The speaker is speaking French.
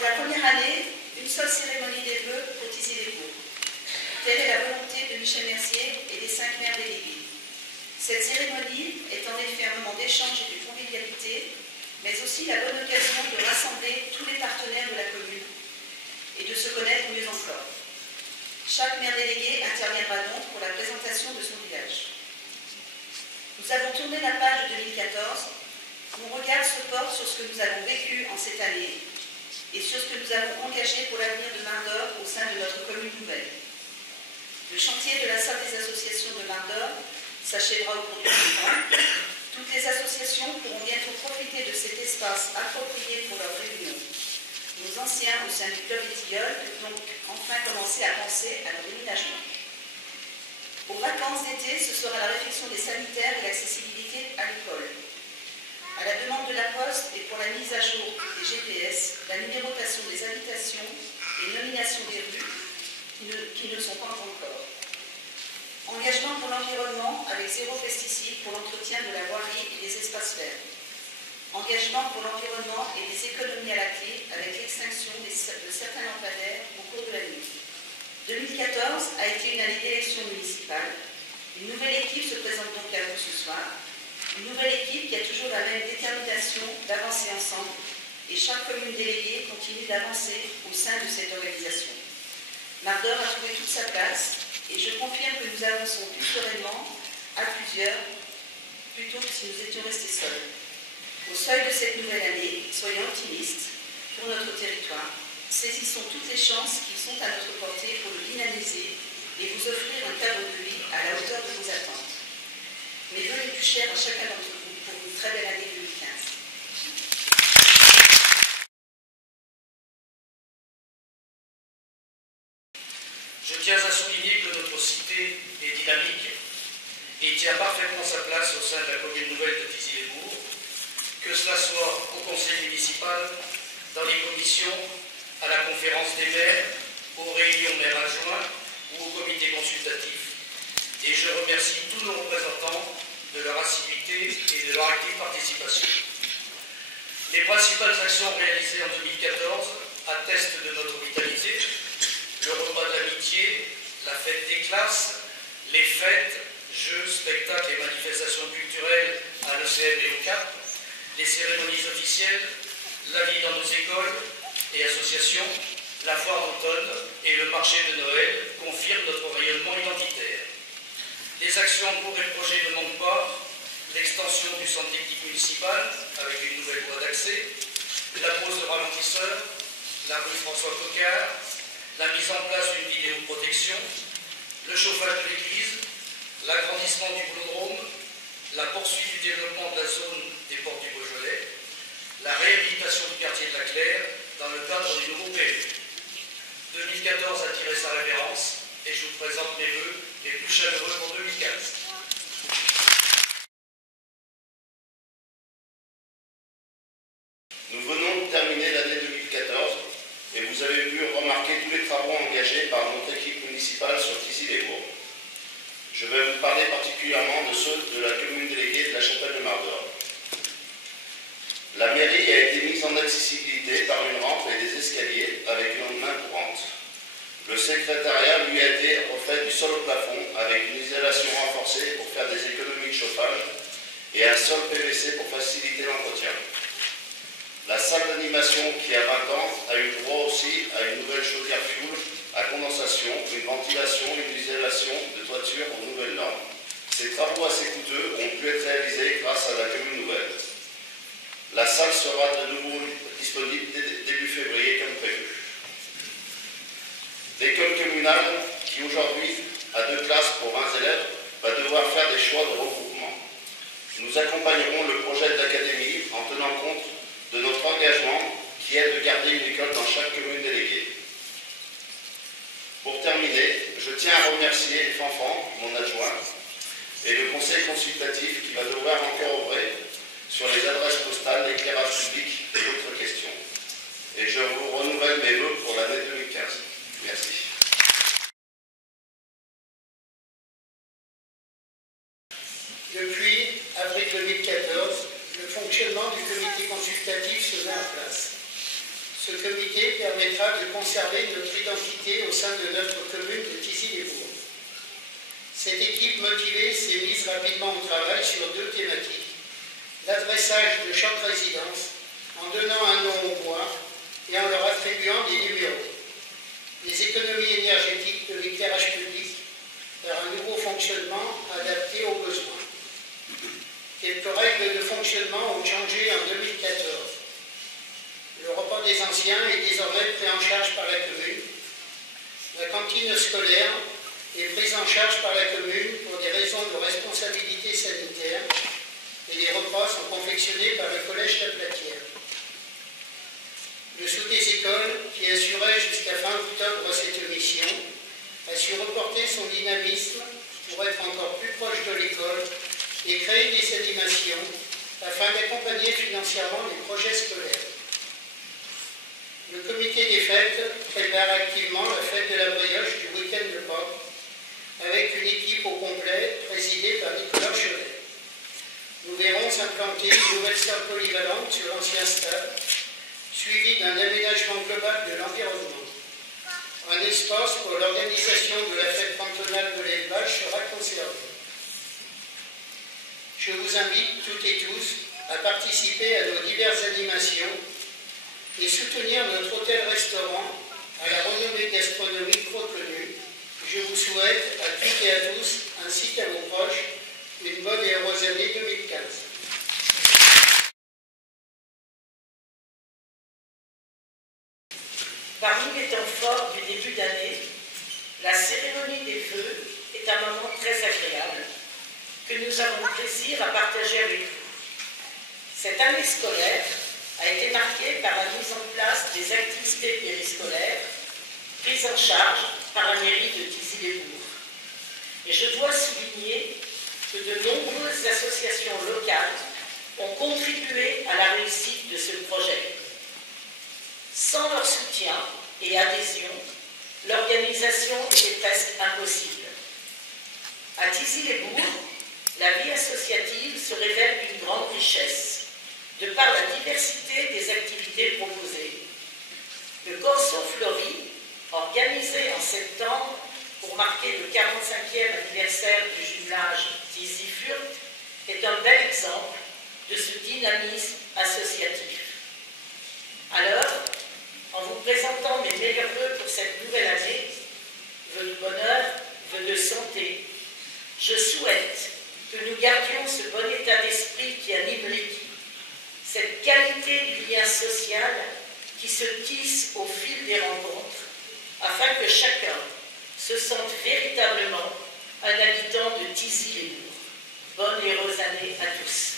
Pour la première année, une seule cérémonie des vœux pour Tizy-les-Bourgs. Telle est la volonté de Michel Mercier et des 5 maires délégués. Cette cérémonie est en effet un moment d'échange et de convivialité, mais aussi la bonne occasion de rassembler tous les partenaires de la commune et de se connaître mieux encore. Chaque maire délégué interviendra donc pour la présentation de son village. Nous avons tourné la page de 2014. Mon regard se porte sur ce que nous avons vécu en cette année et sur ce que nous avons engagé pour l'avenir de Marne-d'Or au sein de notre commune nouvelle. Le chantier de la salle des associations de Marne-d'Or s'achèvera au cours du printemps. Toutes les associations pourront bientôt profiter de cet espace approprié pour leurs réunions. Nos anciens au sein du club des Tilleuls peuvent donc enfin commencer à penser à leur déménagement. Aux vacances d'été, ce sera la réflexion des sanitaires et l'accessibilité à l'école. À la demande de la Poste et pour la mise à jour des GPS, la numérotation des habitations et nomination des rues qui ne sont pas encore. Engagement pour l'environnement avec 0 pesticides pour l'entretien de la voirie et des espaces verts. Engagement pour l'environnement et des économies à la clé avec l'extinction de certains lampadaires au cours de la nuit. 2014 a été une année d'élection municipale. Une nouvelle équipe se présente donc à vous ce soir. Une nouvelle équipe qui a toujours la même détermination d'avancer ensemble et chaque commune déléguée continue d'avancer au sein de cette organisation. Marne-d'Or a trouvé toute sa place et je confirme que nous avançons plus sereinement à plusieurs plutôt que si nous étions restés seuls. Au seuil de cette nouvelle année, soyons optimistes pour notre territoire. Saisissons toutes les chances qui sont à notre portée pour le dynamiser et vous offrir un cadre de vie à la hauteur de vos attentes. Mes vœux les plus chers à chacun d'entre vous pour une très belle année 2015. Je tiens à souligner que notre cité est dynamique et tient parfaitement sa place au sein de la commune nouvelle de Tizy-les-Bourgs, que cela soit au conseil municipal, dans les commissions, à la conférence des maires, aux réunions maires adjoints ou au comité consultatif. Et je remercie tous nos représentants de leur assiduité et de leur active participation. Les principales actions réalisées en 2014 attestent de notre vitalité. Le repas de l'amitié, la fête des classes, les fêtes, jeux, spectacles et manifestations culturelles à l'ECM et au CAP, les cérémonies officielles, la vie dans nos écoles et associations, la foire d'automne et le marché de Noël confirment notre rayonnement identitaire. Les actions en cours et le projet ne manquent pas. L'extension du centre technique municipal avec une nouvelle voie d'accès, la pose de ralentisseurs, la rue François Coquart, la mise en place d'une vidéoprotection, le chauffage de l'église, l'agrandissement du boulodrome, la poursuite du développement de la zone des portes du Beaujolais, la réhabilitation du quartier de la Claire dans le cadre du nouveau PLU. 2014 a tiré sa révérence et je vous présente mes vœux les plus chaleureux pour 2015. Nous venons de terminer l'année 2014 et vous avez pu remarquer tous les travaux engagés par notre équipe municipale sur Tizy-les-Bourgs. Je vais vous parler particulièrement de ceux de la commune déléguée de la Chapelle de Marne-d'Or. La mairie a été mise en accessibilité par une rampe et des escaliers avec une main courante. Le secrétariat lui a été refait du sol au plafond avec une isolation renforcée pour faire des économies de chauffage et un sol PVC pour faciliter l'entretien. La salle d'animation qui a 20 ans a eu droit aussi à une nouvelle chaudière fuel à condensation, une ventilation et une isolation de toiture aux nouvelles normes. Ces travaux assez coûteux ont pu être réalisés grâce à la commune nouvelle. La salle sera de nouveau disponible début février comme prévu. L'école communale, qui aujourd'hui a 2 classes pour 20 élèves, va devoir faire des choix de regroupement. Nous accompagnerons le projet de l'académie en tenant compte de notre engagement qui est de garder une école dans chaque commune déléguée. Pour terminer, je tiens à remercier Fanfan, mon adjoint, et le conseil consultatif qui va devoir encore œuvrer sur les adresses postales, l'éclairage public et d'autres questions. Et je vous renouvelle mes vœux pour l'année 2015. Merci. Depuis avril 2014, le fonctionnement du comité consultatif se met en place. Ce comité permettra de conserver notre identité au sein de notre commune de Thizy-les-Bourgs. Cette équipe motivée s'est mise rapidement au travail sur deux thématiques: l'adressage de chaque résidence en donnant un nom aux voix et en leur attribuant des numéros, les économies énergétiques de l'éclairage public par un nouveau fonctionnement adapté aux besoins. Quelques règles de fonctionnement ont changé en 2014. Le repas des anciens est désormais pris en charge par la commune. La cantine scolaire est prise en charge par la commune pour des raisons de responsabilité sanitaire et les repas sont confectionnés par le collège La Platière. Le Sceau des écoles, qui assurait jusqu'à fin octobre cette mission, a su reporter son dynamisme pour être encore plus proche de l'école et créer des animations afin d'accompagner financièrement les projets scolaires. Le comité des fêtes prépare activement la fête de la brioche du week-end de Pâques avec une équipe au complet présidée par Nicolas Cholet. Nous verrons s'implanter une nouvelle salle polyvalente sur l'ancien stade, suivie d'un aménagement global de l'environnement. Un espace pour l'organisation de la fête cantonale de l'élevage sera conservé. Je vous invite toutes et tous à participer à nos diverses animations et soutenir notre hôtel-restaurant à la renommée gastronomique reconnue. Je vous souhaite à toutes et à tous, ainsi qu'à vos proches, une bonne et heureuse année 2015. Parmi les temps forts du début d'année, la cérémonie des vœux est un moment très agréable que nous avons plaisir à partager avec vous. Cette année scolaire a été marquée par la mise en place des activités périscolaires prises en charge par la mairie de Thizy-les-Bourgs. Et je dois souligner que de nombreuses associations locales ont contribué à la réussite de ce projet. Sans leur soutien et adhésion, l'organisation était presque impossible. À Thizy-les-Bourgs, la vie associative se révèle d'une grande richesse, de par la diversité des activités proposées. Le Corso Flori, organisé en septembre pour marquer le 45e anniversaire du jumelage Thizy-Furt, est un bel exemple de ce dynamisme associatif. Alors, en vous présentant mes meilleurs vœux pour cette nouvelle année, vœux de bonheur, vœux de santé, je souhaite que nous gardions ce bon état d'esprit qui anime l'équipe, cette qualité du lien social qui se tisse au fil des rencontres, afin que chacun se sente véritablement un habitant de Thizy-les-Bourgs. Bonne et heureuse année à tous.